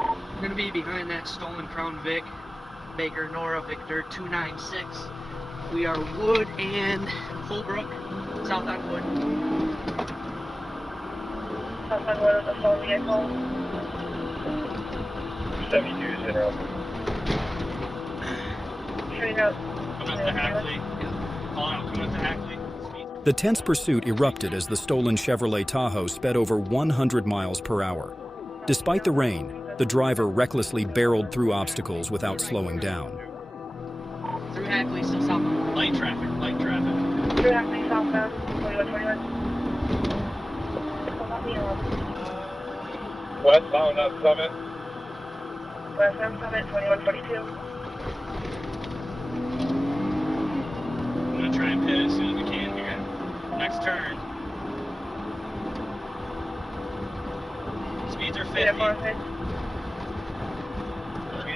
We're going to be behind that stolen Crown Vic, Baker Nora Victor 296. We are Wood and Fullbrook, south on Wood. South on Wood is a stolen vehicle. 72 is interrupted. Shooting out. Coming up to Hackley. Calling out, coming up to Hackley. The tense pursuit erupted as the stolen Chevrolet Tahoe sped over 100 miles per hour. Despite the rain, the driver recklessly barreled through obstacles without slowing down. Through Hackley, still southbound. Light traffic, light traffic. Through Hackley, southbound, 2121. Westbound on Summit. Westbound Summit, 2142. I'm going to try and pit as soon as we can here. Next turn. Speeds are 50.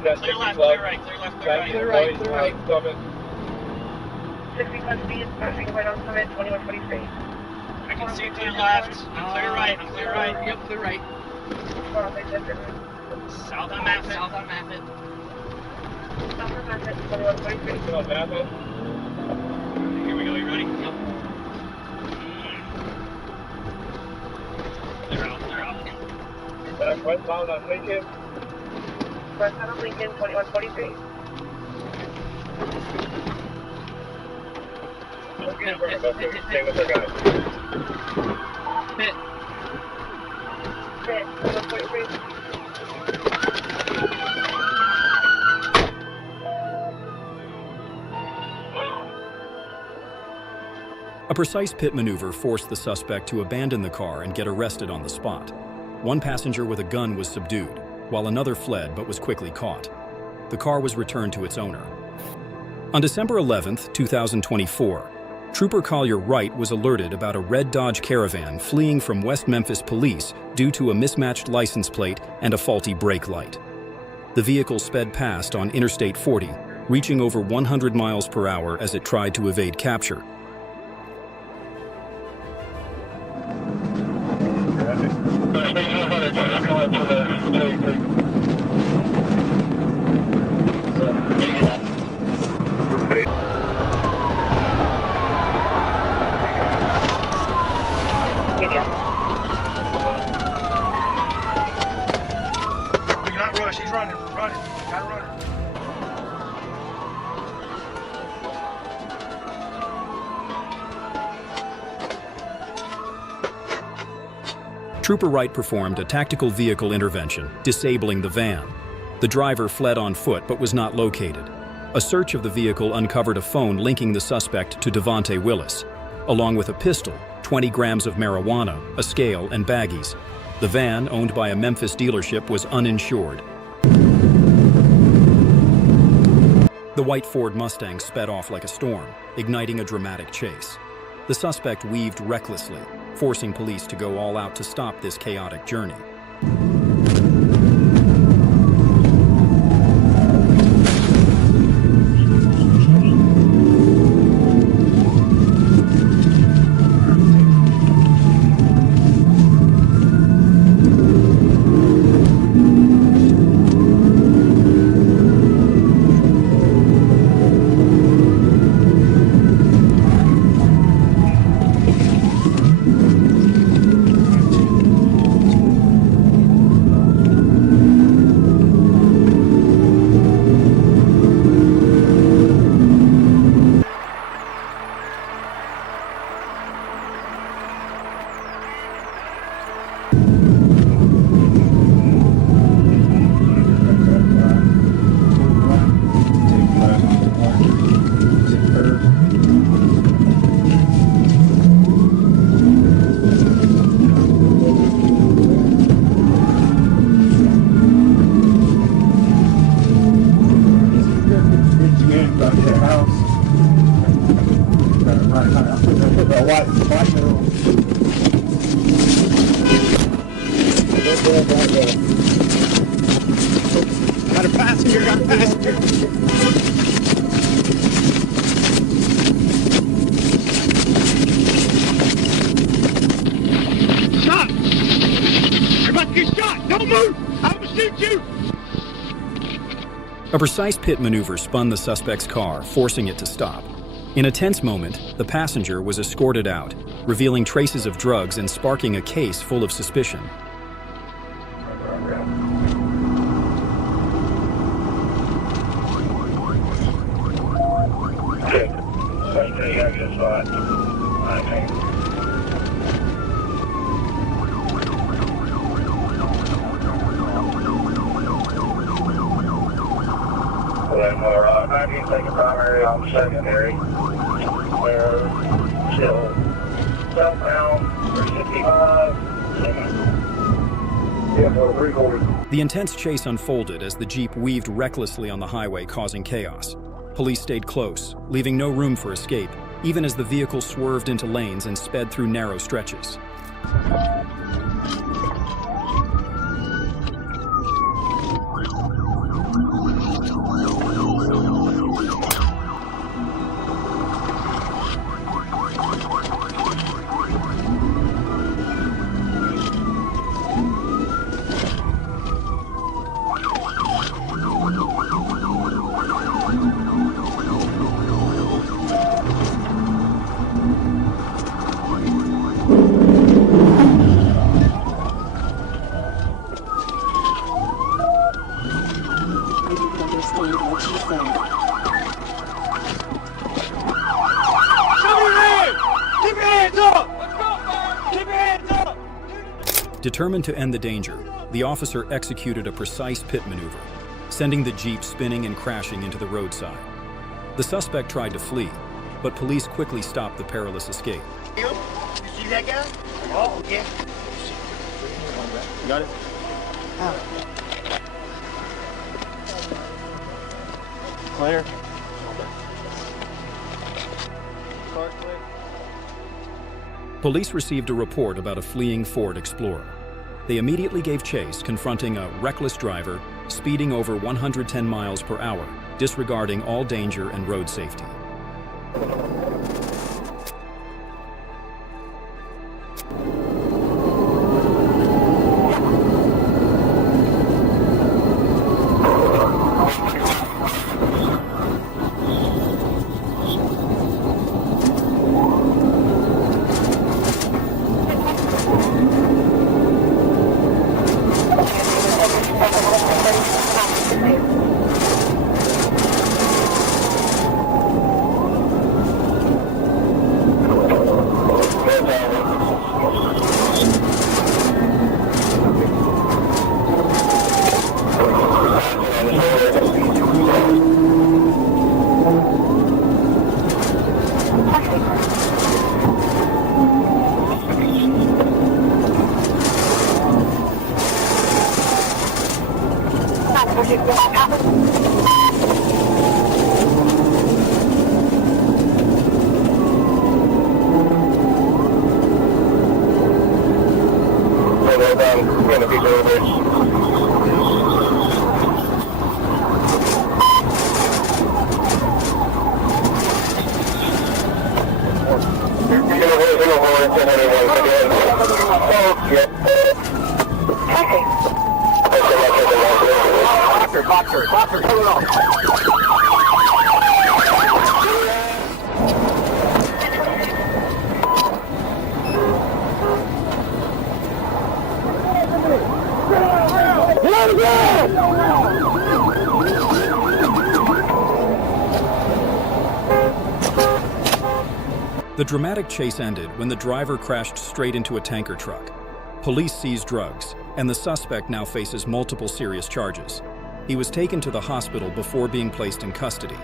Clear left, clear right, clear left, clear right. Clear right, clear right. Summit. 60+ speed, passing right on Summit, 2143. I can see clear left. I'm clear right, I'm clear right. Yep, clear right. South on Maffett. South on Maffett. South on Maffett, 2143. South Maffett. Here we go, you ready? Yep. They're out, they're out. Westbound on Lincoln. Westbound on Lincoln, 2143. Pit. Stay with our guys. Pit. Pit, 2143. A precise pit maneuver forced the suspect to abandon the car and get arrested on the spot. One passenger with a gun was subdued, while another fled but was quickly caught. The car was returned to its owner. On December 11, 2024, Trooper Collier Wright was alerted about a red Dodge Caravan fleeing from West Memphis police due to a mismatched license plate and a faulty brake light. The vehicle sped past on Interstate 40, reaching over 100 miles per hour as it tried to evade capture. He's running. Gotta run. Trooper Wright performed a tactical vehicle intervention, disabling the van. The driver fled on foot but was not located. A search of the vehicle uncovered a phone linking the suspect to Devontae Willis, along with a pistol, 20 grams of marijuana, a scale, and baggies. The van, owned by a Memphis dealership, was uninsured. The white Ford Mustang sped off like a storm, igniting a dramatic chase. The suspect weaved recklessly, forcing police to go all out to stop this chaotic journey. Got a passenger, got a passenger. Shot! You're about to get shot! Don't move! I'm shoot you! A precise pit maneuver spun the suspect's car, forcing it to stop. In a tense moment, the passenger was escorted out, revealing traces of drugs and sparking a case full of suspicion. Same thing, I just thought. I think. Then we're 19th primary on secondary. We're still southbound for 65. Yeah, for 340. The intense chase unfolded as the Jeep weaved recklessly on the highway, causing chaos. Police stayed close, leaving no room for escape, even as the vehicle swerved into lanes and sped through narrow stretches. Determined to end the danger, the officer executed a precise pit maneuver, sending the Jeep spinning and crashing into the roadside. The suspect tried to flee, but police quickly stopped the perilous escape. You see that guy? Oh, yeah. Got it? Clear. Car clear. Police received a report about a fleeing Ford Explorer. They immediately gave chase, confronting a reckless driver speeding over 110 miles per hour, disregarding all danger and road safety. The dramatic chase ended when the driver crashed straight into a tanker truck. Police seized drugs, and the suspect now faces multiple serious charges. He was taken to the hospital before being placed in custody.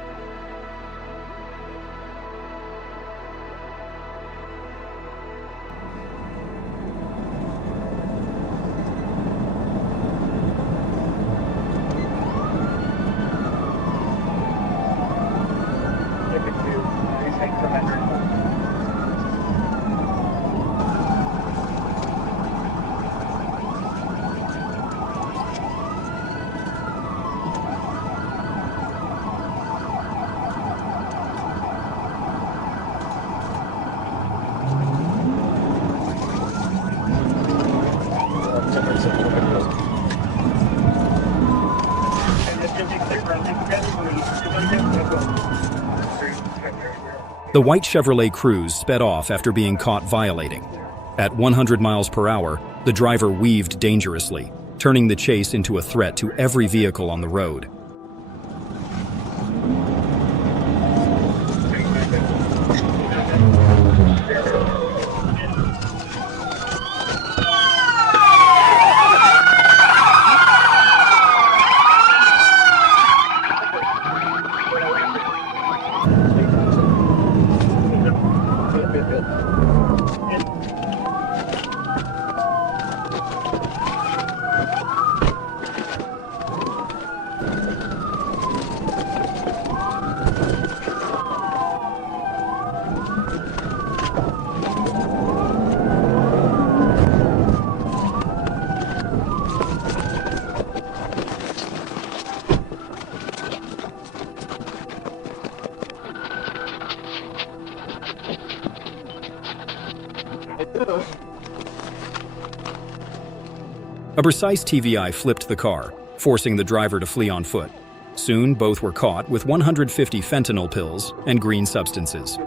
The white Chevrolet Cruze sped off after being caught violating. At 100 miles per hour, the driver weaved dangerously, turning the chase into a threat to every vehicle on the road. A precise TVI flipped the car, forcing the driver to flee on foot. Soon, both were caught with 150 fentanyl pills and green substances.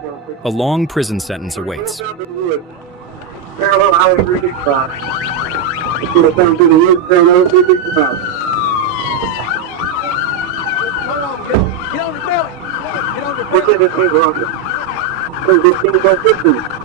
A long prison sentence awaits. Parallel Highway 365. It's going to come through the woods, parallel 365. Get on the belly! Get on the belly! What's that? This thing's wrong. Because this thing don't fit me.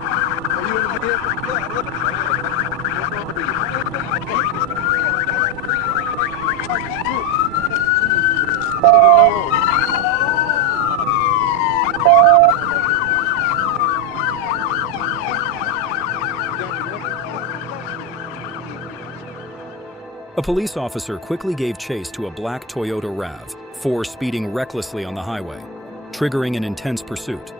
A police officer quickly gave chase to a black Toyota RAV4 speeding recklessly on the highway, triggering an intense pursuit.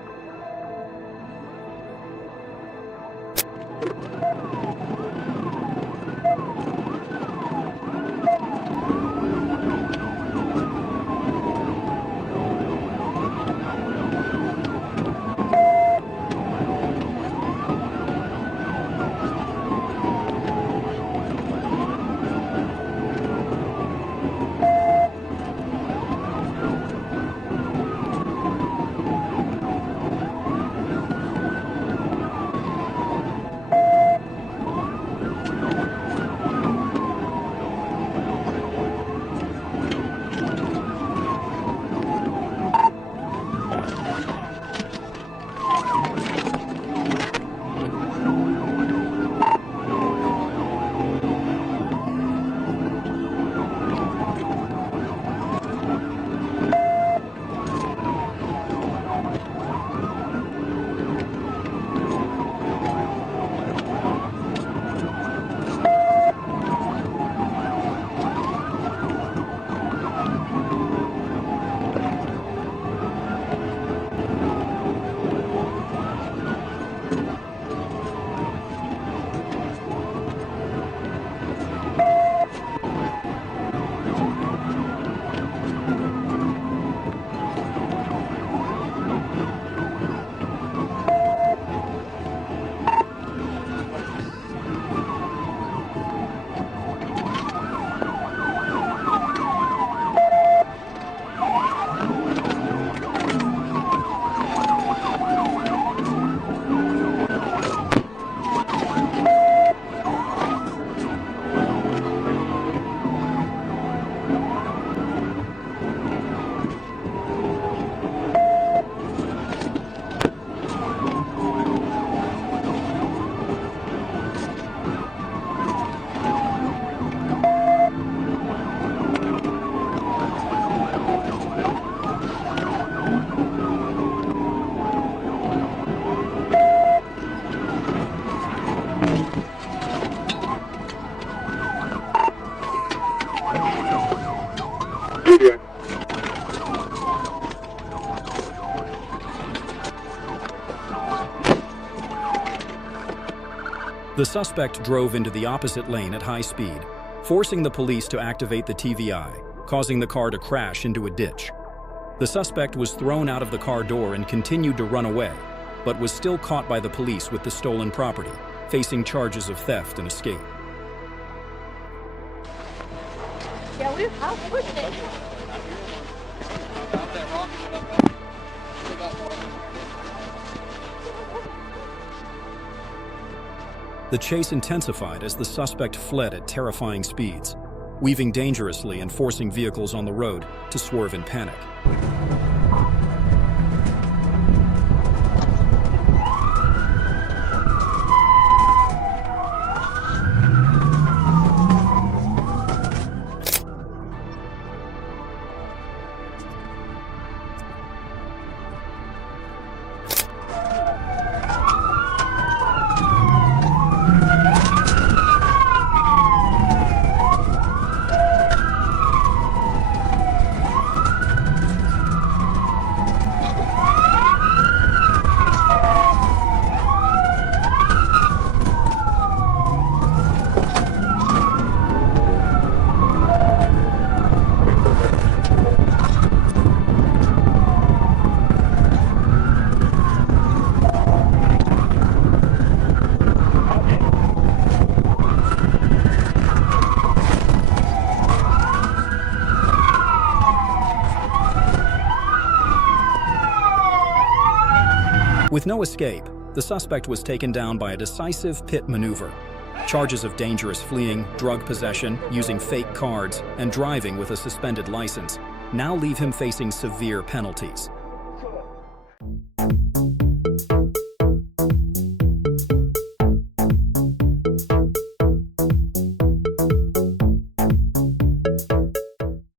The suspect drove into the opposite lane at high speed, forcing the police to activate the TVI, causing the car to crash into a ditch. The suspect was thrown out of the car door and continued to run away, but was still caught by the police with the stolen property, facing charges of theft and escape. Yeah, how push it? The chase intensified as the suspect fled at terrifying speeds, weaving dangerously and forcing vehicles on the road to swerve in panic. With no escape, the suspect was taken down by a decisive pit maneuver. Charges of dangerous fleeing, drug possession, using fake cards, and driving with a suspended license now leave him facing severe penalties.